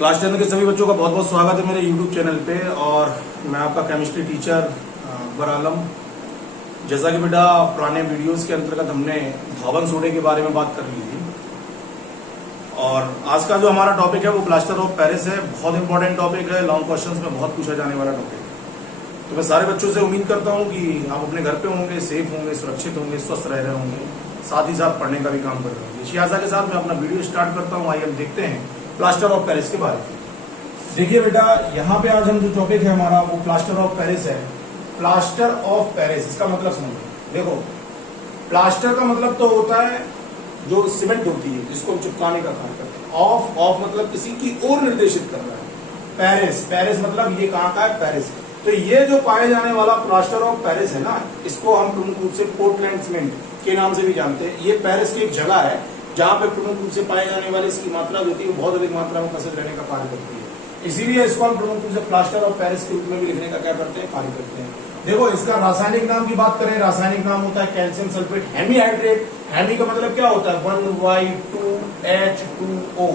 Class 10 के सभी बच्चों का बहुत बहुत स्वागत है मेरे YouTube चैनल पे। और मैं आपका केमिस्ट्री टीचर अकबर आलम। जैसा कि बेटा पुराने वीडियोस के अंतर्गत हमने धावन सोडे के बारे में बात कर ली थी, और आज का जो हमारा टॉपिक है वो प्लास्टर ऑफ पेरिस है। बहुत इंपॉर्टेंट टॉपिक है, लॉन्ग क्वेश्चंस में बहुत पूछा जाने वाला टॉपिक है। तो मैं सारे बच्चों से उम्मीद करता हूँ कि आप अपने घर पे होंगे, सेफ होंगे, सुरक्षित होंगे, स्वस्थ रह रहे होंगे, साथ ही साथ पढ़ने का भी काम कर रहे होंगे। इसी आशा के साथ मैं अपना वीडियो स्टार्ट करता हूँ। आइए हम देखते हैं प्लास्टर ऑफ पेरिस के बारे में। देखिए बेटा, यहाँ पे आज हम जो टॉपिक है हमारा वो प्लास्टर ऑफ पेरिस है। प्लास्टर ऑफ पेरिस, इसका मतलब समझो। देखो, प्लास्टर का मतलब तो होता है जो सीमेंट होती है जिसको हम चिपकाने का काम करते हैं। ऑफ मतलब किसी की ओर निर्देशित कर रहा है। पेरिस मतलब ये कहाँ का है? पेरिस। तो ये जो पाए जाने वाला प्लास्टर ऑफ पेरिस है ना, इसको हम प्रमुख रूप से पोर्टलैंड सीमेंट के नाम से भी जानते हैं। ये पेरिस की एक जगह है जहाँ पे प्रमुख रूप से पाए जाने वाली इसकी मात्रा जो होती है बहुत अधिक मात्रा में कसरत रहने का कार्य करती है। इसीलिए इसको हम प्रमुख रूप से प्लास्टर ऑफ पेरिस के रूप में भी लिखने का क्या करते हैं? कार्य करते हैं। देखो, इसका रासायनिक नाम की बात करें, रासायनिक नाम होता है कैल्शियम सल्फेट हेमीहाइड्रेट। हेमी का मतलब क्या होता है? 1Y2H2O।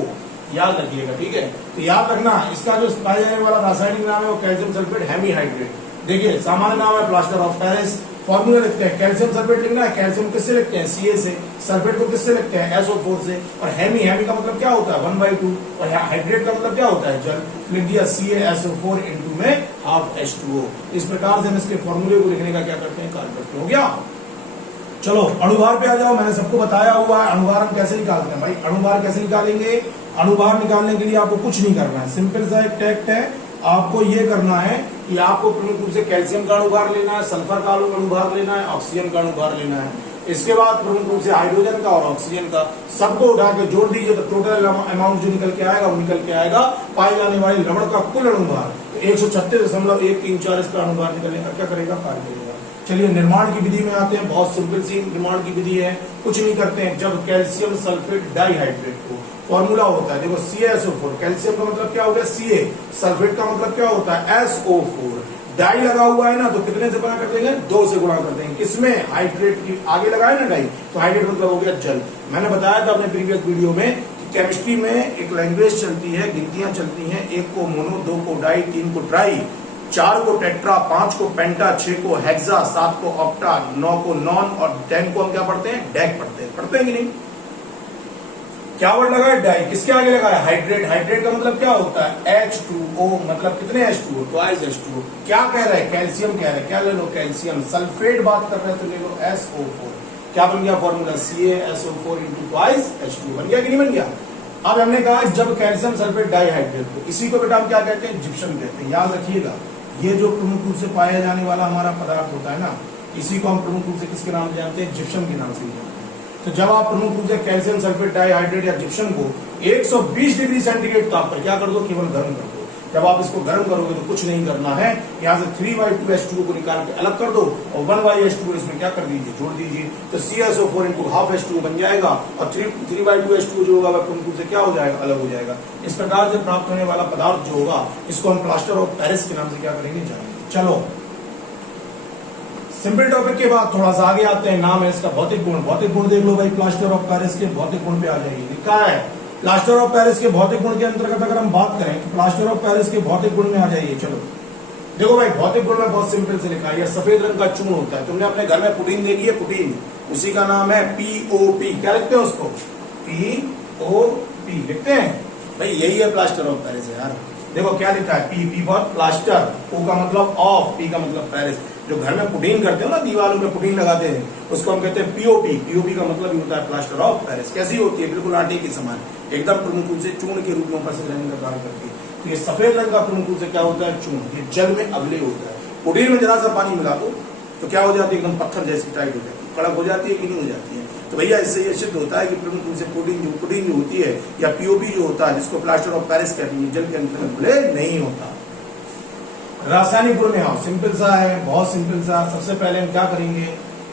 याद रखिएगा, ठीक है? तो याद रखना, इसका जो पाया जाने वाला रासायनिक नाम है वो कैल्शियम सल्फेट हेमीहाइड्रेट। देखिए, सामान्य नाम है प्लास्टर ऑफ पेरिस। फॉर्मूला लिखते हैं, कैल्शियम सल्फेट लिखना है। कैल्शियम किससे लिखते हैं? Ca से। सल्फेट को किससे लिखते हैं? SO4 से। और हेमी का मतलब क्या होता है? 1/2। और हाइड्रेट का मतलब क्या होता है? जल। लिख दिया CaSO4 into में हाफ H2O। इस प्रकार से हम इसके फॉर्मूले को लिखने का क्या करते हैं? कार्य करते हैं। हो गया? चलो अणुभार पे आ जाओ। मैंने सबको बताया हुआ है अणुभार हम कैसे निकालते हैं। भाई अणुभार कैसे निकालेंगे? अणुभार निकालने के लिए आपको कुछ नहीं करना है, सिंपल सा एक टेक्ट है। आपको ये करना है कि आपको प्रमुख रूप से कैल्शियम का अणुभार लेना है, सल्फर का अणुभार लेना है, ऑक्सीजन का अणुभार लेना है। इसके बाद प्रमुख रूप से हाइड्रोजन का और ऑक्सीजन का, सबको उठा के जोड़ दीजिए तो टोटल अमाउंट जो निकल के आएगा वो निकल के आएगा पाई जाने वाली लवण का कुल अणुभार। तो 136.134 इसका अणुभार निकलने का क्या करेगा? कार्य करेगा। चलिए निर्माण की विधि में आते हैं। बहुत सिंपल सी निर्माण की विधि है, कुछ नहीं करते हैं। जब कैल्शियम सल्फेट डाइहाइड्रेट को, फॉर्मूला होता है देखो CaSO4। कैल्शियम का मतलब क्या हो गया? Ca। सल्फेट का मतलब क्या होता है? SO4। डाई लगा हुआ है ना, तो कितने से गुणा कर देंगे? 2 से गुणा कर देंगे। किसमें? हाइड्रेट की आगे लगाए ना डाई, तो हाइड्रेट मतलब हो गया जल। मैंने बताया था अपने प्रीवियस वीडियो में कि केमिस्ट्री में एक लैंग्वेज चलती है, गिनतियां चलती हैं। 1 को मोनो, 2 को डाई, 3 को ट्राई, 4 को टेट्रा, 5 को पेंटा, 6 को हेक्सा, 7 को ऑक्टा, 9 को नॉन और 10 को हम क्या पढ़ते हैं? डैक पढ़ते हैं। पढ़ते हैं कि नहीं? क्या वर्ड लगा है? डाई। किसके आगे लगा है? हाइड्रेट। हाइड्रेट का मतलब क्या होता है? H2O। मतलब कितने H2O? Twice H2O। क्या कह रहे हैं? कैल्शियम कह रहे हैं। क्या ले लो? कैल्शियम। सल्फेट बात कर रहे हैं तो ले लो SO4। क्या बन गया formula? CaSO4 into twice H2O। बन गया कि नहीं बन गया? अब हमने कहा जब कैल्शियम सल्फेट डाइहाइड्रेट को, इसी को बेटा हम क्या कहते हैं? जिप्सम कहते हैं। याद रखिएगा, ये जो प्रमुख रूप से पाया जाने वाला हमारा पदार्थ होता है ना, इसी को हम प्रमुख रूप से किसके नाम से जानते हैं? जिप्सम के नाम से जानते हैं। तो जब आप प्रमुख रूप से कैल्शियम सल्फेट डाइहाइड्रेट या जिप्सम को 120 डिग्री सेंटीग्रेड ताप पर क्या कर दो? केवल गर्म कर दो। जब आप इसको गर्म करोगे तो कुछ नहीं करना है, यहाँ से 3/2H2O को निकाल के अलग कर दो और 1/H2O इसमें क्या कर दीजिए? जोड़ दीजिए। तो CaSO4 into हाफ H2O बन जाएगा और 3/2H2O जो होगा वह प्रमुख रूप से क्या हो जाएगा? अलग हो जाएगा। इस प्रकार से प्राप्त होने वाला पदार्थ जो होगा इसको हम प्लास्टर ऑफ पेरिस के नाम से क्या करेंगे? जानेंगे। चलो सिंपल टॉपिक के बाद थोड़ा सा आगे आते हैं। नाम है इसका भौतिक गुण। भौतिक गुण देख लो भाई, प्लास्टर ऑफ पेरिस के भौतिक गुण पे आ जाएगी। लिखा है प्लास्टर ऑफ पेरिस के भौतिक गुण के अंतर्गत अगर हम बात करें तो प्लास्टर ऑफ पेरिस के भौतिक गुण में आ जाइए। चलो देखो भाई, भौतिक गुण में बहुत सिंपल से लिखा है। सफेद रंग का चूर्ण होता है। तुमने अपने घर में पुटीन देखी है? पुटीन, उसी का नाम है POP। क्या लिखते हैं उसको? POP लिखते हैं। भाई यही है प्लास्टर ऑफ पेरिस यार। देखो क्या लिखा है? P फॉर प्लास्टर, O का मतलब ऑफ, P का मतलब पेरिस। जो घर में पुटीन करते हो ना, दीवारों में पुटीन लगाते हैं, उसको हम कहते हैं POP। POP का मतलब ही होता है प्लास्टर ऑफ पेरिस। कैसी होती है? बिल्कुल आटे के समान, एकदम प्रमुख रूप से चूर्ण के रूप में ऊपर से रहने का कार्य करती है। तो ये सफेद रंग का प्रमुख रूप से क्या होता है? चूर्ण। ये जल में अवलेय होता है। पुटीन में जरा सा पानी मिला दो तो क्या हो जाती है? एकदम पत्थर जैसी टाइट हो जाती है। कड़क हो जाती है कि नहीं हो जाती है? तो भैया इससे ये सिद्ध होता है कि प्रमुख रूप से पुटीन जो होती है या POP जो होता है, जिसको प्लास्टर ऑफ पेरिस कहते हैं, जल के अंतर्गत विलय नहीं होता। रासायनिक गुण में आओ, सिंपल सा है, बहुत सिंपल सा। सबसे पहले हम क्या करेंगे?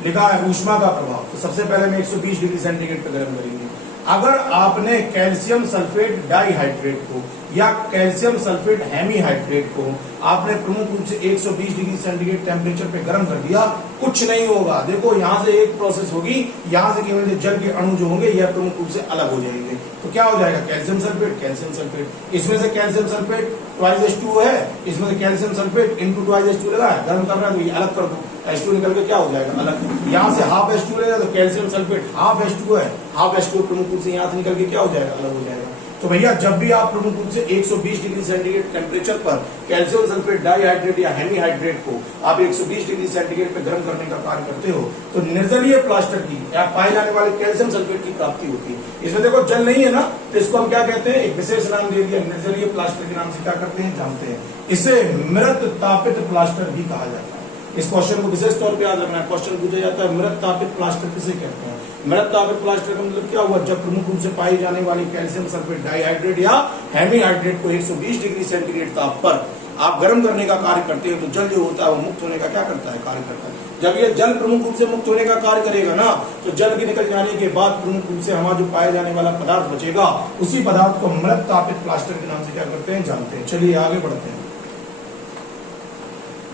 लिखा है ऊष्मा का प्रभाव। तो सबसे पहले हम 120 डिग्री सेंटीग्रेड पर गर्म करेंगे। अगर आपने कैल्शियम सल्फेट डाइहाइड्रेट को या कैल्शियम सल्फेट हेमीहाइड्रेट को आपने प्रमुख रूप से 120 डिग्री सेंटीग्रेड टेम्परेचर पे गर्म कर दिया, कुछ नहीं होगा। देखो यहाँ से एक प्रोसेस होगी, यहाँ से केवल जल के अणु जो होंगे यह प्रमुख रूप से अलग हो जाएंगे। तो क्या हो जाएगा, कैल्शियम सल्फेट। इसमें से कैल्शियम सल्फेट H2O है, इसमें से कैल्शियम सल्फेट इनटू H2O लगा है, गर्म कर रहा है तो ये अलग कर दो, H2 निकल के क्या हो जाएगा अलग। यहाँ से हाफ H2 लेगा तो कैल्शियम सल्फेट हाफ H2O है, हाफ H2O प्रमुख रूप से यहाँ से निकल के क्या हो जाएगा अलग हो जाएगा। तो भैया जब भी आप प्रमुख रूप से 120 डिग्री सेंटीग्रेड टेम्परेचर पर कैल्शियम सल्फेट डाइहाइड्रेट या हेमीहाइड्रेट को आप 120 डिग्री सेंटीग्रेड पे गर्म करने का कार्य करते हो तो निर्जलीय प्लास्टर की या पाए जाने वाले कैल्शियम सल्फेट की प्राप्ति होती है। इसमें देखो जल नहीं है ना, तो इसको हम क्या कहते हैं, एक विशेष नाम दे दिया, निर्जलीय प्लास्टर के नाम से क्या करते हैं जानते हैं, इसे मृत तापित प्लास्टर भी कहा जाता है। इस क्वेश्चन को विशेष तौर पे याद रखना है, क्वेश्चन पूछा जाता है मृत तापित प्लास्टर किसे कहते हैं। मृत तापित प्लास्टर का मतलब क्या हुआ, जब प्रमुख रूप से पाई जाने वाली कैल्शियम सल्फेट डाइहाइड्रेट या हेमीहाइड्रेट को 120 डिग्री सेंटीग्रेड ताप पर आप गर्म करने का कार्य करते हैं तो जल जो होता है वो मुक्त होने का क्या करता है, कार्य करता है। जब ये जल प्रमुख रूप से मुक्त होने का कार्य करेगा ना, तो जल के निकल जाने के बाद प्रमुख रूप से हमारा जो पाया जाने वाला पदार्थ बचेगा, उसी पदार्थ को मृत तापित प्लास्टर के नाम से क्या करते हैं जानते हैं। चलिए आगे बढ़ते हैं,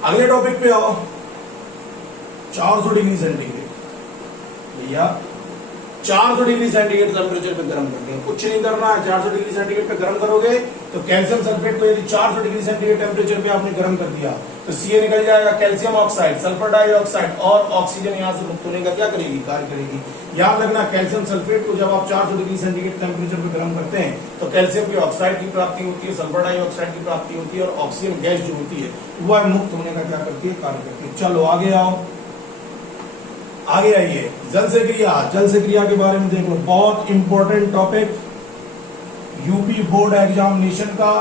अगले टॉपिक पे आओ। 400 डिग्री सेंटीग्रेड, भैया 400 डिग्री सेंटीग्रेड टेम्परेचर पे गर्म करते हैं, कुछ नहीं करना है। 400 डिग्री सेंटीग्रेड पे गर्म करोगे तो कैल्शियम सल्फेट को यदि 400 डिग्री सेंटीग्रेड टेम्परेचर पे आपने गर्म कर दिया तो Ca निकल जाएगा, कैल्शियम ऑक्साइड, सल्फर डाइऑक्साइड और ऑक्सीजन यहाँ से मुक्त होने का क्या करेगी, कार्य करेगी। याद रखना कैल्शियम सल्फेट को जब आप 400 डिग्री सेंटीग्रेड टेम्परेचर पे गर्म करते हैं तो कैल्शियम की ऑक्साइड की प्राप्ति होती है, सल्फर डाइऑक्साइड की प्राप्ति होती है और ऑक्सीजन गैस जो होती है वह मुक्त होने का क्या करती है, कार्य करती है। चलो आगे आओ, आगे आइए, जल से क्रिया। जल से क्रिया के बारे में देख लो, बहुत important topic, UP board examination का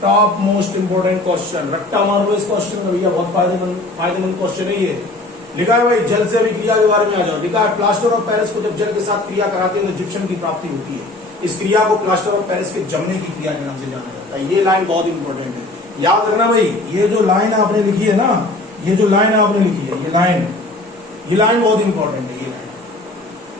टॉप मोस्ट इंपोर्टेंट क्वेश्चन। रट्टा मार लो इस क्वेश्चन में भैया, बहुत फायदेमंद क्वेश्चन है ये। लिखा है भाई जल से अभिक्रिया के बारे में आ जाओ। लिखा है प्लास्टर ऑफ पेरिस को जब जल के साथ क्रिया कराते हैं तो जिप्सम की प्राप्ति होती है। इस क्रिया को प्लास्टर ऑफ पेरिस के जमने की क्रिया के नाम से जाना जाता है। ये लाइन बहुत इंपॉर्टेंट है, याद रखना भाई। ये जो लाइन आपने लिखी है ना, ये जो लाइन आपने लिखी है, ये लाइन बहुत इंपॉर्टेंट है। ये लाइन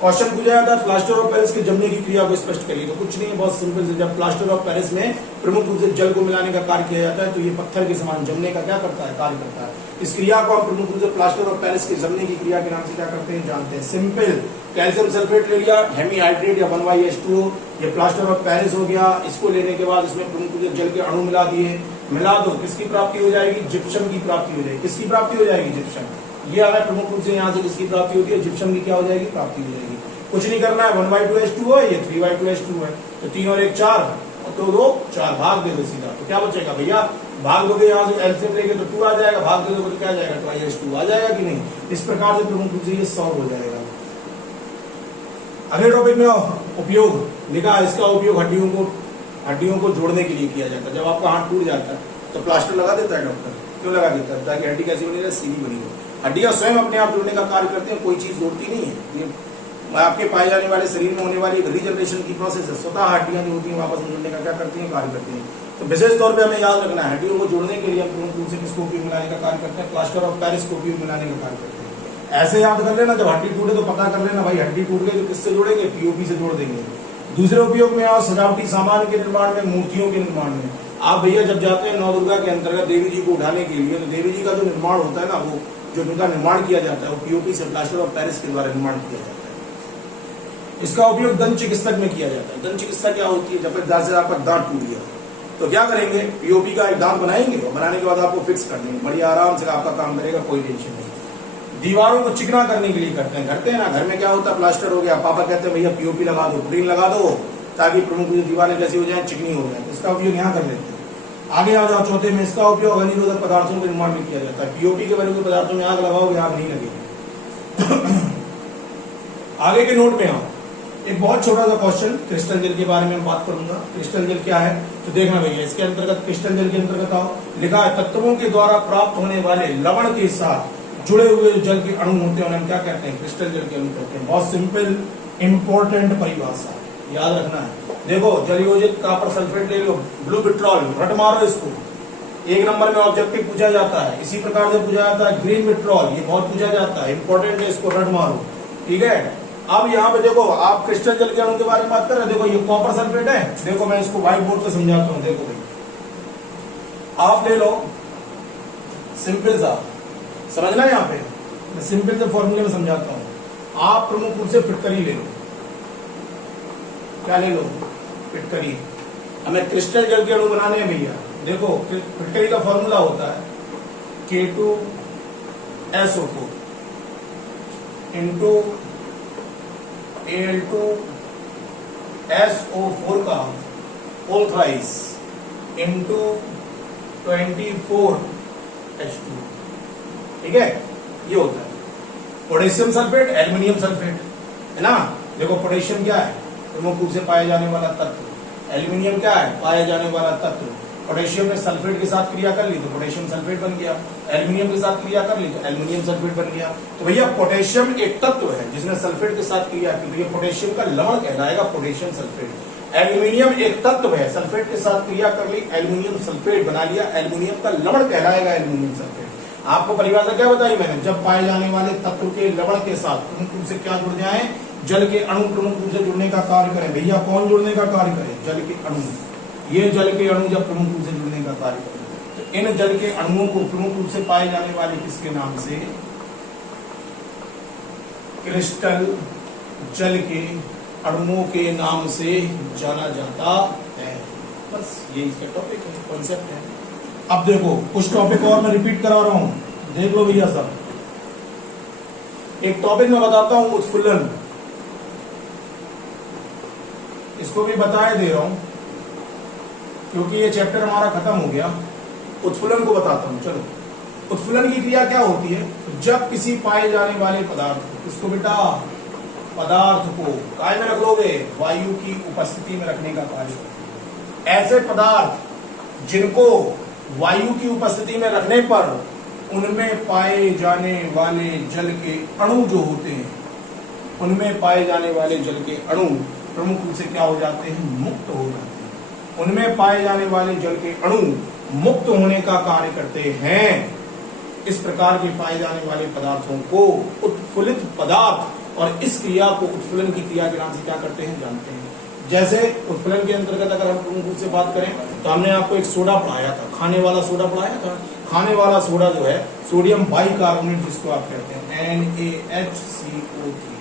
क्वेश्चन पूछा जाता है प्लास्टर ऑफ पेरिस के जमने की क्रिया को स्पष्ट करिए, तो कुछ नहीं है, बहुत सिंपल से। जब प्लास्टर ऑफ पेरिस में प्रमुख रूप से जल को मिलाने का कार्य किया जाता है तो ये पत्थर के समान जमने का क्या करता है, कार्य करता है। इस क्रिया को हम प्रमुख रूप से प्लास्टर ऑफ पेरिस के जमने की क्रिया के नाम से क्या करते हैं, जानते हैं। सिंपल, कैल्शियम सल्फेट ले लिया, हेमीहाइड्रेट या 1H2O, ये प्लास्टर ऑफ पेरिस हो गया। इसको लेने के बाद इसमें प्रमुख रूप से जल के अणु मिला दिए, मिला दो, किसकी प्राप्ति हो जाएगी, जिप्सम की प्राप्ति हो जाएगी। किसकी प्राप्ति हो जाएगी, जिप्सम। ये हमें प्रमुख रूप से यहाँ से किसकी प्राप्ति होती है, जिप्सम की क्या हो जाएगी, प्राप्ति हो जाएगी। कुछ नहीं करना है, 1/2H2O है, ये 3/2H2O है, तो 3 और 1 4 और 2 2 4, भाग दे दो सीधा, तो क्या बचेगा भैया, भाग दोगे यहाँ से एलसीएम लेके तो 2 आ जाएगा, भाग दे दोगे तो क्या आ जाएगा, 2H2 आ जाएगा कि नहीं। इस प्रकार से प्रमुख रूप से ये सॉल्व हो जाएगा। अगले टॉपिक में उपयोग लिखा, इसका उपयोग हड्डियों को जोड़ने के लिए किया जाता है। जब आपका हाथ टूट जाता है तो प्लास्टर लगा देता है डॉक्टर, क्यों लगा देता है, ताकि हड्डी कैसी बनी रहे, सीधी बनी रहे। हड्डियां स्वयं अपने आप जुड़ने का कार्य करते हैं, कोई चीज जोड़ती नहीं है। ये आपके पाए जाने वाले शरीर में होने वाली रीजनरेशन की प्रोसेस है। स्वतः हड्डियां जो होती हैं वापस जुड़ने का क्या करती हैं, कार्य करती हैं। तो विशेष तौर पे हमें याद रखना है, हड्डियों को जोड़ने के लिए हम प्रमुख रूप से किसको उपयोग मिलाने का कार्य करते हैं, प्लास्टर ऑफ पेरिस को उपयोग मिलाने का कार्य करते हैं। ऐसे याद कर लेना, जब हड्डी टूटे तो पता कर लेना भाई हड्डी टूट गई तो किससे जोड़ेंगे, पीओपी से जोड़ देंगे। दूसरे उपयोग में आओ, सजावटी सामान के निर्माण में, मूर्तियों के निर्माण में। आप भैया जब जाते हैं नौ दुर्गा के अंतर्गत देवी जी को उठाने के लिए, तो देवी जी का जो निर्माण होता है ना, वो जो उनका निर्माण किया जाता है वो पीओपी से, प्लास्टर ऑफ पेरिस के द्वारा निर्माण किया जाता है। इसका उपयोग दंत चिकित्सक में किया जाता है। दंत चिकित्सा क्या होती है, जब जैसे आपका दांत टूट गया तो क्या करेंगे, पीओपी का एक दांत बनाएंगे और बनाने के बाद आपको फिक्स कर देंगे, बढ़िया आराम से आपका काम करेगा, कोई टेंशन नहीं। दीवारों को चिकना करने के लिए करते हैं ना, घर में क्या होता है, प्लास्टर हो गया, पापा कहते हैं भैया पीओपी लगा दो, प्रिंट लगा दो, ताकि प्रमुख दीवारें जैसी हो जाए, चिकनी हो जाए। इसका उपयोग यहाँ कर लेते हैं। आगे आ जाओ चौथे में, इसका उपयोग अग्निरोधक पदार्थों के निर्माण में किया जाता है। पीओपी के बने हुए पदार्थों में आग लगाओगे, आग नहीं लगेगी। आगे के नोट में आओ, एक बहुत छोटा सा क्वेश्चन, क्रिस्टल जल के बारे में बात करूंगा। क्रिस्टल जल क्या है तो देखना भैया, इसके अंतर्गत क्रिस्टल जल के अंतर्गत आओ, लिखा है तत्वों के द्वारा प्राप्त होने वाले लवण के साथ जुड़े हुए जो जल के अणु होते हैं उन्हें क्या कहते हैं, क्रिस्टल जल के अणु कहते हैं। बहुत सिंपल इंपॉर्टेंट परिभाषा याद रखना है। देखो जलयोजित कॉपर सल्फेट ले लो, ब्लू पेट्रोल, रट मारो इसको, 1 नंबर में ऑब्जेक्टिव पूछा जाता है। इसी प्रकार से पूछा जाता है ग्रीन पेट्रोल, ये बहुत पूछा जाता है, इंपॉर्टेंट है, इसको रट मारो, ठीक है। अब यहाँ पे देखो, आप क्रिस्टल जल के अणु के बारे में बात कर रहे हैं, देखो ये कॉपर सल्फेट है, देखो मैं इसको व्हाइट बोर्ड पे समझाता हूँ। देखो भाई, आप ले लो सिंपल सा, समझना है यहाँ पे, मैं सिंपल से फॉर्मूले में समझाता हूँ। आप प्रमुख रूप से फिटकरी ले लो, क्या ले लो, फिटकरी। हमें क्रिस्टल जल के अणु बनाने हैं भैया। देखो फिटकरी का फॉर्मूला होता है K2SO4 इंटू Al2SO4 का होल थ्राइस इंटू 24H2, ठीक है, ये होता है। पोटेशियम सल्फेट, एल्युमिनियम सल्फेट, है ना। देखो पोटेशियम क्या है, प्रमुख रूप से पाए जाने वाला तत्व। एल्युमिनियम क्या है, पाया जाने वाला तत्व। पोटेशियम ने सल्फेट के साथ क्रिया कर ली तो पोटेशियम सल्फेट बन गया, एल्युमिनियम के साथ क्रिया कर ली तो एल्युमिनियम सल्फेट बन गया। तो भैया पोटेशियम एक तत्व है जिसने सल्फेट के साथ क्रिया की, तो ये पोटेशियम का लवण कहलाएगा, पोटेशियम सल्फेट। एल्युमिनियम एक तत्व है, सल्फेट के साथ क्रिया कर ली, एल्युमिनियम सल्फेट बना लिया, एल्युमिनियम का लवण कहलाएगा एल्युमिनियम सल्फेट। आपको परिभाषा क्या बताई मैंने, जब पाए जाने वाले तत्व के लवण के साथ प्रमुख रूप से क्या जुड़ जाए, जल के अणु प्रमुख रूप से जुड़ने का कार्य करें। भैया कौन जुड़ने का कार्य करे, जल के अणु। ये जल के अणु जब प्रमुख रूप से जुड़ने का कार्य करें तो इन जल के अणुओं को प्रमुख रूप से पाए जाने वाले किसके नाम से, क्रिस्टल जल के अणुओं के नाम से जाना जाता है। बस ये इसका टॉपिक है, कॉन्सेप्ट है। अब देखो कुछ टॉपिक और मैं रिपीट करा रहा हूं, देख लो भैया सब। एक टॉपिक मैं बताता हूं, उत्फुल्लन, इसको भी बताए दे रहा हूं क्योंकि ये चैप्टर हमारा खत्म हो गया। उत्फुल्लन को बताता हूं, चलो। उत्फुल्लन की क्रिया क्या होती है, जब किसी पाए जाने वाले पदार्थ को, इसको बेटा पदार्थ को काय में रख लोगे, वायु की उपस्थिति में रखने का कार्य। ऐसे पदार्थ जिनको वायु की उपस्थिति में रखने पर उनमें पाए जाने वाले जल के अणु जो होते हैं, उनमें पाए जाने वाले जल के अणु प्रमुख रूप से क्या हो जाते हैं, मुक्त हो जाते हैं। उनमें पाए जाने वाले जल के अणु मुक्त होने का कार्य करते हैं। इस प्रकार के पाए जाने वाले पदार्थों को उत्फुल्लित पदार्थ, और इस क्रिया को उत्फुल्लन की क्रिया के नाम से क्या करते हैं, जानते हैं। जैसे उत्फुल्लन के अंतर्गत अगर हम प्रमुख रूप से बात करें तो हमने आपको एक सोडा पढ़ाया था, खाने वाला सोडा पढ़ाया था। खाने वाला सोडा जो है सोडियम बाइकार्बोनेट जिसको आप कहते हैं, NaHCO3,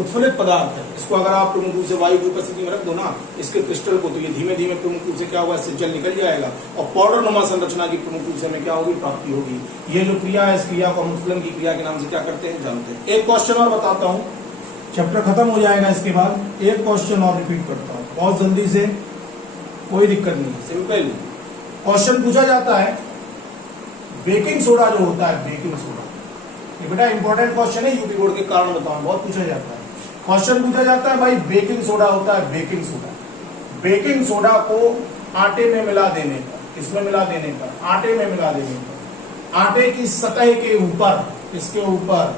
उत्फुल्लित पदार्थ है। इसको अगर आप प्रमुख रूप से वायु की उपस्थिति में रख दो ना, इसके क्रिस्टल को, तो ये धीमे धीमे प्रमुख रूप से क्या होगा, इससे जल निकल जाएगा और पाउडर नुमा संरचना की प्रमुख रूप से हमें क्या होगी, प्राप्ति होगी। ये जो क्रिया है, इस क्रिया को हम उत्फुल्लन की क्रिया के नाम से क्या करते हैं, जानते हैं। एक क्वेश्चन और बताता हूँ, चैप्टर खत्म हो जाएगा। इसके बाद एक क्वेश्चन और रिपीट करता हूँ बहुत जल्दी से, कोई दिक्कत नहीं, सिंपल क्वेश्चन पूछा जाता है। बेकिंग सोडा जो होता है, बेकिंग सोडा, ये बेटा इंपॉर्टेंट क्वेश्चन है, यूपी बोर्ड के कारण बताऊं, बहुत पूछा जाता है। क्वेश्चन पूछा जाता है भाई, बेकिंग सोडा होता है, बेकिंग सोडा। बेकिंग सोडा को आटे में मिला देने पर, किसमें मिला देने पर, आटे में मिला देने पर, आटे की सतह के ऊपर, इसके ऊपर,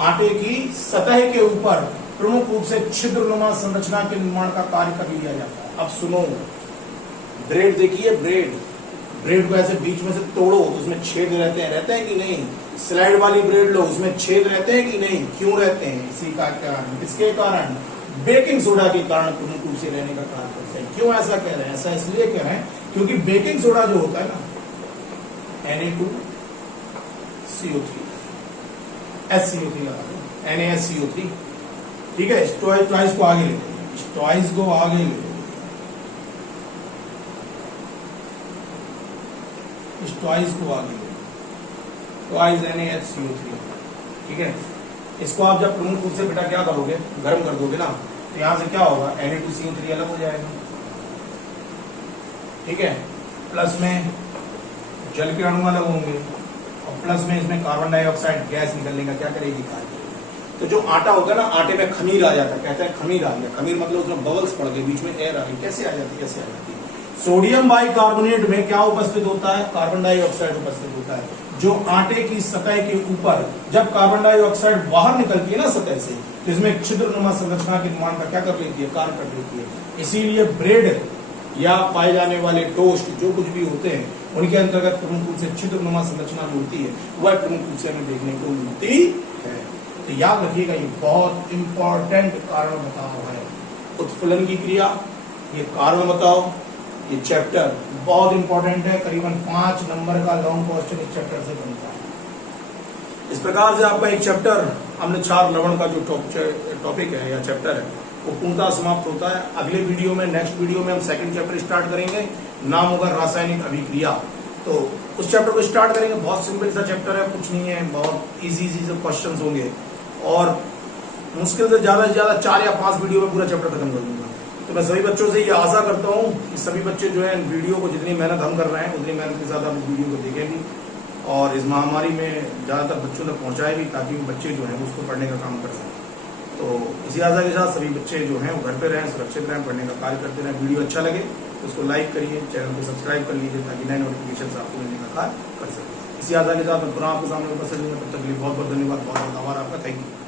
आटे की सतह के ऊपर प्रमुख रूप से छिद्रनुमा संरचना के निर्माण का कार्य कर लिया जाता है। अब सुनो, ब्रेड देखिए, ब्रेड को ऐसे बीच में से तोड़ो तो उसमें छेद रहते हैं कि नहीं। स्लाइड वाली ब्रेड लो, उसमें छेद रहते हैं कि नहीं, क्यों रहते हैं, इसी का कारण, किसके कारण, बेकिंग सोडा के कारण प्रमुख रूप से रहने का कार्य करते हैं। क्यों ऐसा कह रहे हैं, ऐसा इसलिए कह रहे हैं क्योंकि बेकिंग सोडा जो होता है ना, Na2CO3 SCO3 NaSCO3, ठीक है। ट्वाइस को आगे ले, ट्वाइस को आगे ले, ट्वाइस को आगे, ट्वाइस NaHCO3, ठीक है। इसको आप जब प्रमुख रूप से बेटा क्या करोगे, गर्म कर दोगे ना, तो यहां से क्या होगा, Na2CO3 अलग हो जाएगा, ठीक है। प्लस में जल के अणु अलग होंगे और प्लस में इसमें कार्बन डाइऑक्साइड गैस निकलने का क्या करेगी, कार्य करेगी। तो जो आटा होता है ना, आटे में खमीर आ जाता है, कहते हैं खमीर आ गया। खमीर मतलब उसमें बबल्स पड़ गए, बीच में एयर आ गई, कैसे आ जाती, कैसे आ जाती है। सोडियम बाइकार्बोनेट में क्या उपस्थित होता है, कार्बन डाइऑक्साइड उपस्थित होता है, जो आटे की सतह के ऊपर, जब कार्बन डाइऑक्साइड बाहर निकलती है ना सतह से, तो इसमें छिद्रनुमा संरचना के निर्माण का क्या कर लेती है, कार्य कर लेती है। इसीलिए ब्रेड या पाए जाने वाले टोस्ट जो कुछ भी होते हैं, उनके अंतर्गत प्रमुख रूप से छिद्रनुमा संरचना जो होती है, वह प्रमुख रूप से हमें देखने को मिलती है। तो याद रखिएगा ये बहुत इंपॉर्टेंट कारण बताओ है। उत्फुल्लन की क्रिया, ये कारण बताओ, ये चैप्टर बहुत इंपॉर्टेंट है। करीबन 5 नंबर का लॉन्ग क्वेश्चन इस चैप्टर से बनता है। इस प्रकार से आपका एक चैप्टर अम्ल क्षार लवण का जो टॉपिक है या चैप्टर है वो पूर्णतः समाप्त होता है। अगले वीडियो में, नेक्स्ट वीडियो में हम सेकंड चैप्टर स्टार्ट करेंगे, नाम होगा रासायनिक अभिक्रिया। तो उस चैप्टर को स्टार्ट करेंगे। बहुत सिंपल सा चैप्टर है, कुछ नहीं है, बहुत इजी से क्वेश्चंस होंगे और मुश्किल से ज्यादा 4 या 5 वीडियो में पूरा चैप्टर खत्म कर दूंगा। तो मैं सभी बच्चों से ये आशा करता हूँ कि सभी बच्चे जो है वीडियो को जितनी मेहनत हम कर रहे हैं उतनी मेहनत के साथ आप इस वीडियो को देखेंगे और इस महामारी में ज्यादातर बच्चों तक पहुंचाए भी, ताकि बच्चे जो है उसको पढ़ने का काम कर सकें। तो इसी आशा के साथ सभी बच्चे जो हैं वो घर पे रहें, सुरक्षित रहें, पढ़ने का कार्य करते रहें। वीडियो अच्छा लगे तो उसको लाइक करिए, चैनल को सब्सक्राइब कर लीजिए ताकि नए नोटिफिकेशन आपको मिलने का कार्य कर सकें। इसी आशा के साथ मैं पुनः आपके सामने उपस्थित हूँ। तब तक के लिए बहुत बहुत धन्यवाद, बहुत बहुत आभार आपका। Thank you.